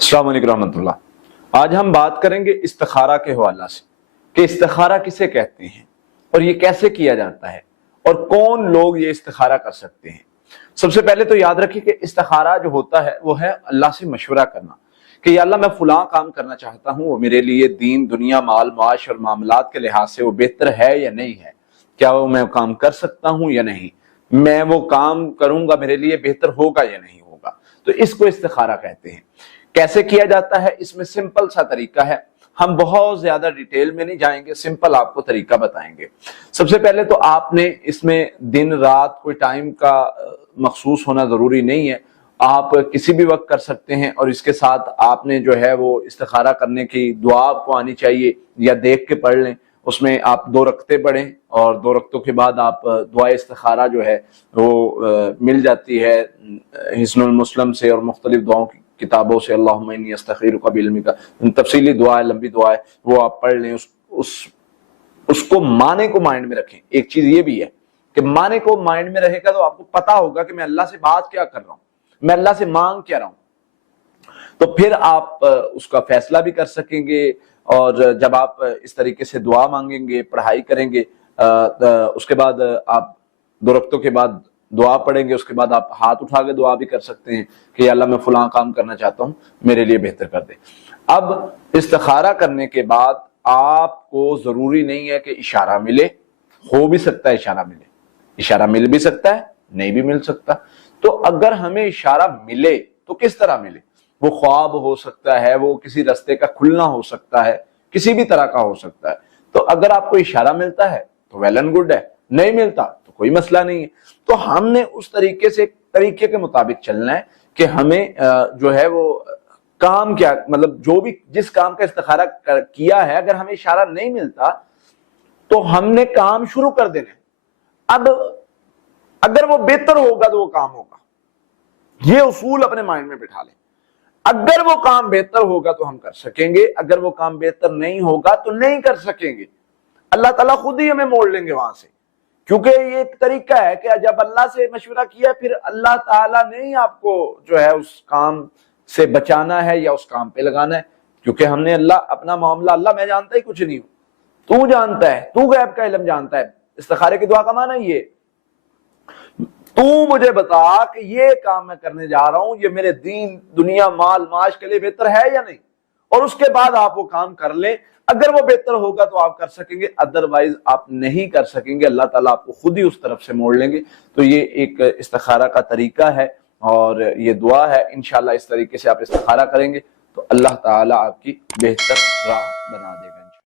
السلام علیکم रहमतुल्लाह। आज हम बात करेंगे इस्तिखारा के हवाला से कि इस्तिखारा किसे कहते हैं और ये कैसे किया जाता है और कौन लोग ये इस्तिखारा कर सकते हैं। सबसे पहले तो याद रखिए कि इस्तिखारा जो होता है वो है अल्लाह से मशवरा करना कि या अल्लाह मैं फलां काम करना चाहता हूँ, वो मेरे लिए दीन दुनिया माल माश और मामलात के लिहाज से वो बेहतर है या नहीं है, क्या वो मैं काम कर सकता हूँ या नहीं, मैं वो काम करूंगा मेरे लिए बेहतर होगा या नहीं होगा। तो इसको इस्तिखारा कहते हैं। कैसे किया जाता है, इसमें सिंपल सा तरीका है, हम बहुत ज्यादा डिटेल में नहीं जाएंगे, सिंपल आपको तरीका बताएंगे। सबसे पहले तो आपने इसमें दिन रात कोई टाइम का मखसूस होना जरूरी नहीं है, आप किसी भी वक्त कर सकते हैं। और इसके साथ आपने जो है वो इस्तिखारा करने की दुआ आपको आनी चाहिए या देख के पढ़ लें, उसमें आप 2 रकते पढ़ें और 2 रकतों के बाद आप दुआ इस्तिखारा जो है वो मिल जाती है हिस्नुल मुस्लिम से और मुख्तलिफ दुआओं की किताबों से। अल्लाहुम्मा इन्नी अस्तखीरुका बिइल्मिका, तफसीली दुआ है, लंबी दुआ है, वो आप पढ़ लें। उसको माने को माइंड में रखें। एक चीज ये भी है कि माने को माइंड में रहेगा तो आपको पता होगा कि मैं अल्लाह से बात क्या कर रहा हूं, मैं अल्लाह से मांग क्या रहा हूं। तो फिर आप उसका फैसला भी कर सकेंगे। और जब आप इस तरीके से दुआ मांगेंगे, पढ़ाई करेंगे, उसके बाद आप 2 रकतों के बाद दुआ पढ़ेंगे, उसके बाद आप हाथ उठा के दुआ भी कर सकते हैं कि अल्लाह मैं फलां काम करना चाहता हूं, मेरे लिए बेहतर कर दे। अब इस्तिखारा करने के बाद आपको जरूरी नहीं है कि इशारा मिले, हो भी सकता है इशारा मिले, इशारा मिल भी सकता है, नहीं भी मिल सकता। तो अगर हमें इशारा मिले तो किस तरह मिले, वो ख्वाब हो सकता है, वो किसी रास्ते का खुलना हो सकता है, किसी भी तरह का हो सकता है। तो अगर आपको इशारा मिलता है तो वेल एंड गुड है, नहीं मिलता तो कोई मसला नहीं है। तो हमने उस तरीके से तरीके के मुताबिक चलना है कि हमें जो है वो काम क्या, मतलब जो भी जिस काम का इस्तिखारा किया है, अगर हमें इशारा नहीं मिलता तो हमने काम शुरू कर देना। अब अगर वो बेहतर होगा तो वो काम होगा, ये उसूल अपने माइंड में बिठा लें। अगर वो काम बेहतर होगा तो हम कर सकेंगे, अगर वो काम बेहतर नहीं होगा तो नहीं कर सकेंगे। अल्लाह ताला खुद ही हमें मोड़ लेंगे वहां से, क्योंकि ये एक तरीका है कि जब अल्लाह से मशवरा किया फिर अल्लाह ताला ने ही आपको जो है उस काम से बचाना है या उस काम पे लगाना है। क्योंकि हमने अल्लाह अपना मामला, अल्लाह मैं जानता ही कुछ नहीं हूं, तू जानता है, तू गैब का इल्म जानता है। इस्तिखारे की दुआ का माना ये, तू मुझे बता कि ये काम मैं करने जा रहा हूं, ये मेरे दीन दुनिया माल माश के लिए बेहतर है या नहीं, और उसके बाद आप वो काम कर लें। अगर वो बेहतर होगा तो आप कर सकेंगे, अदरवाइज आप नहीं कर सकेंगे, अल्लाह ताला आपको खुद ही उस तरफ से मोड़ लेंगे। तो ये एक इस्तिखारा का तरीका है और ये दुआ है। इंशाल्लाह इस तरीके से आप इस्तिखारा करेंगे तो अल्लाह ताला आपकी बेहतर राह बना देगा।